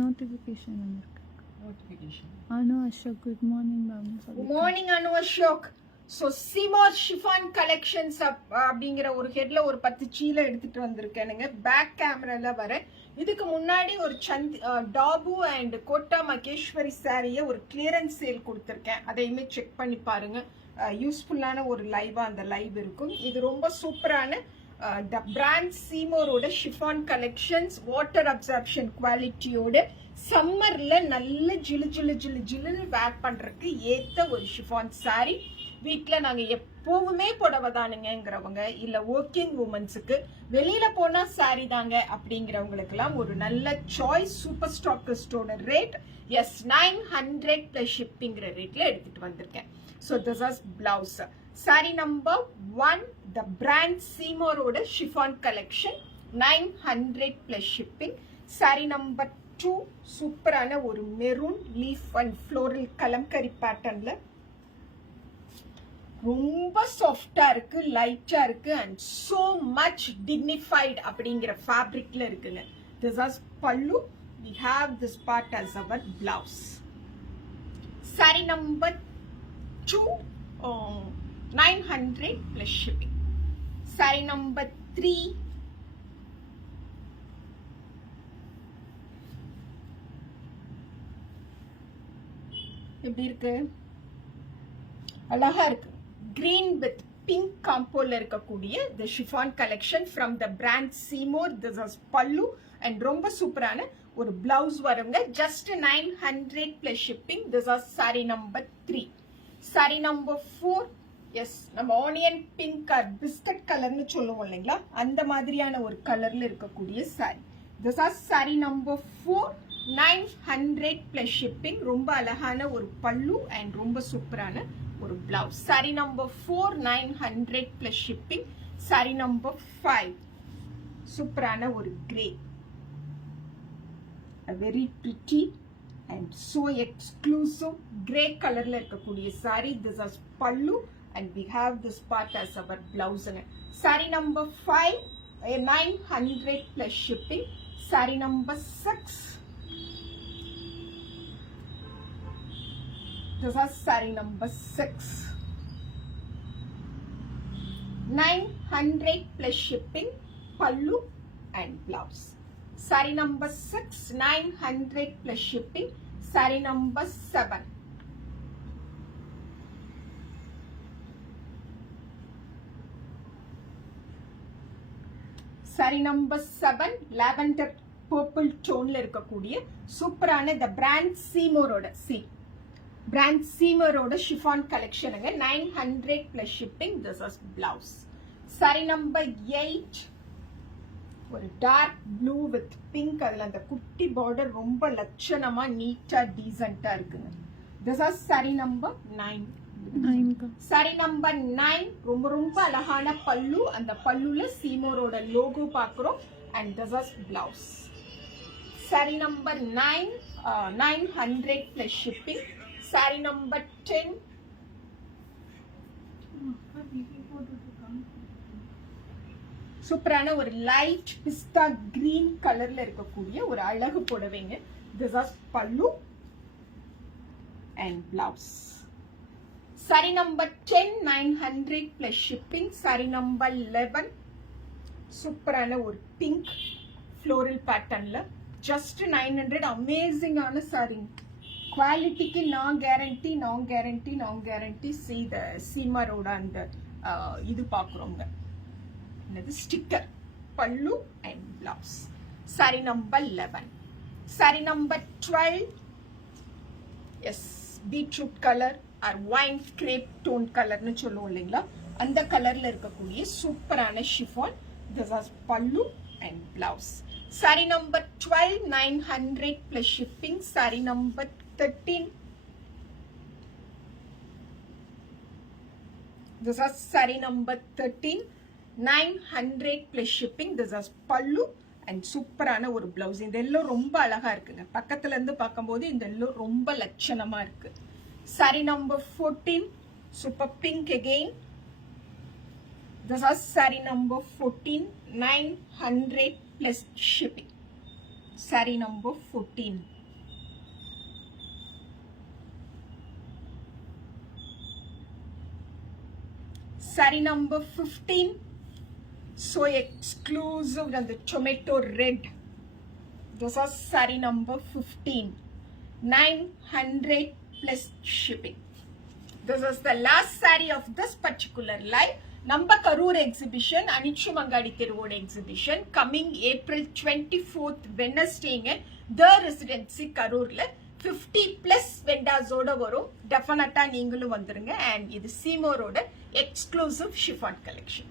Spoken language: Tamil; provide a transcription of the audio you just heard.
நோட்டிஃபிகேஷன் வந்திருக்கு. Notification. Anu Ashok good morning ma'am. Good morning Anu Ashok. So சிமார் ஷிஃபான் கலெக்ஷன்ஸ் அப்படிங்கிற ஒரு ஹெட்ல ஒரு 10 சீலை எடுத்துட்டு வந்திருக்கேனுங்க. பேக் கேமரால வரேன். இதுக்கு முன்னாடி ஒரு டாபு அண்ட் கோட்டா மகேஸ்வரி சாரியை ஒரு கிளியரன்ஸ் சேல் கொடுத்துருக்கேன். அதையுமே செக் பண்ணி பாருங்க. யூஸ்ஃபுல்லான ஒரு லைவா அந்த லைவ் இருக்கும். இது ரொம்ப சூப்பரான த பிராண்ட் சீமோரோட ஷிஃபான் கலெக்ஷன்ஸ், வாட்டர் அப்சார்ப்ஷன் குவாலிட்டியோட சம்மர்ல நல்ல ஜிலு ஜிலு ஜிலு ஜிலுன்னு வேர் பண்றதுக்கு ஏத்த ஒரு ஷிஃபான் சாரி. வீட்டில் நாங்கள் எப்போவுமே புடவை தானுங்கிறவங்க, இல்லை ஒர்க்கிங் உமன்ஸுக்கு வெளியில போனா சாரி தாங்க அப்படிங்கிறவங்களுக்கெல்லாம் ஒரு நல்ல சாய்ஸ். சூப்பர் ஸ்டாக்கிஸ்டோட ரேட் எஸ் 900 பிளஸ் ஷிப்பிங்கிற ரேட்ல எடுத்துட்டு வந்திருக்கேன். So this is blouse. Sari number 1 the brand சீமோரோட chiffon collection 900 plus shipping. Sari number 2 சூப்பரான ஒரு maroon leaf and floral kalamkari பேட்டர்ன்ல ரொம்ப சாஃப்டா இருக்கு, லைட்டா இருக்கு அண்ட் சோ மச் டிக்னிஃபைட் அப்படிங்கிற ஃபேப்ரிக்ல இருக்குங்க. திஸ் இஸ் பல்லு. we have this part as our blouse. Saree number 2 900 plus shipping. Saree number 3 எப்படி இருக்கு? அழகா இருக்கு. green with pink காம்போல இருக்கக்கூடிய the chiffon collection from the brand Seymour. This is pallu and ரொம்ப சூப்பரான ஒரு blouse வருங்க. just 900 plus shipping. This is saree number 3. saree number 4 yes நம்ம ஆனியன் பிங்க் ஆர் பிஸ்கட் கலர்னு சொல்லுவோம் இல்லைங்களா, அந்த மாதிரியான ஒரு கலர்ல இருக்கக்கூடிய saree. This is saree number 4 900 plus shipping. ரொம்ப அழகான ஒரு பல்லு and ரொம்ப சூப்பரான ஒரு blouse. Sari number 4 900 plus shipping. Sari number 5 சூப்பரான ஒரு grey, very pretty and so exclusive grey கலர்ல இருக்கக்கூடிய sari. This is pallu and we have this part as our பிளவுஸ்ங்க. Sari number 5 900 plus shipping. Sari number 6 this is saree number 6 900 plus shipping, pallu and blouse. Saree number 6 900 plus shipping. Saree number 7 saree number 7 lavender purple tone ல இருக்கக்கூடிய சூப்பரான the brand Seymour-ஓட brand Seymour-ஓட chiffon collection 900 plus shipping. This is blouse. Saree number 8 ஒரு dark blue with pink. அதுல அந்த குட்டி border ரொம்ப லட்சணமா நீட்டா டீசென்ட்டா இருக்குங்க. This is saree number 9. saree number 9 ரொம்ப ரொம்ப அழகான பல்லு. அந்த பல்லுல Seymour-ஓட logo பார்க்கிறோம் and this is blouse. saree number 9 900 plus shipping. Saree number 10 சூப்பரான ஒரு லைட் பிஸ்தா கிரீன் கலர்ல இருக்கக்கூடிய ஒரு அழகு புடவைங்க. திஸ் இஸ் பல்லு and blouse. saree number 10 900 plus shipping. saree number 11 சூப்பரான ஒரு பிங்க் ஃப்ளோரல் பேட்டர்ன்ல just 900. அமேசிங் ஆன saree. குவாலிட்டிக்கு நான் கேரண்டி செய்த சீமரோட அந்த இது பார்க்குறோங்க. என்னது sticker pallu and blouse. Sari number 11. Sari number 12 as beetroot colour or wine grape tone கலர்னு சொல்லுவோம் இல்லைங்களா, அந்த கலர்ல இருக்கக்கூடிய சூப்பரான chiffon. This is pallu and blouse. Sari number 12 900 plus shipping. Sari number 13 this is saree number 13 900 plus shipping. this is pallu and சூப்பரான ஒரு blouse. இந்த எல்லோ ரொம்ப அழகா இருக்குங்க. பக்கத்துல இருந்து பார்க்கும்போது இந்த எல்லோ ரொம்ப லட்சணமா இருக்கு. saree number 14 super pink again. this is saree number 14 900 plus shipping. saree number 14. Saree number 15, so exclusive and the tomato red. This is saree number 15, 900 plus shipping. This is the last saree of this particular live. Namba Karur exhibition, Anichu Mangadi Road exhibition, coming April 24th, Wednesday, The Residency Karur. 50 plus vendors oda varum definitely நீங்களும் வந்துருங்க and இது சீமோரோட exclusive chiffon collection.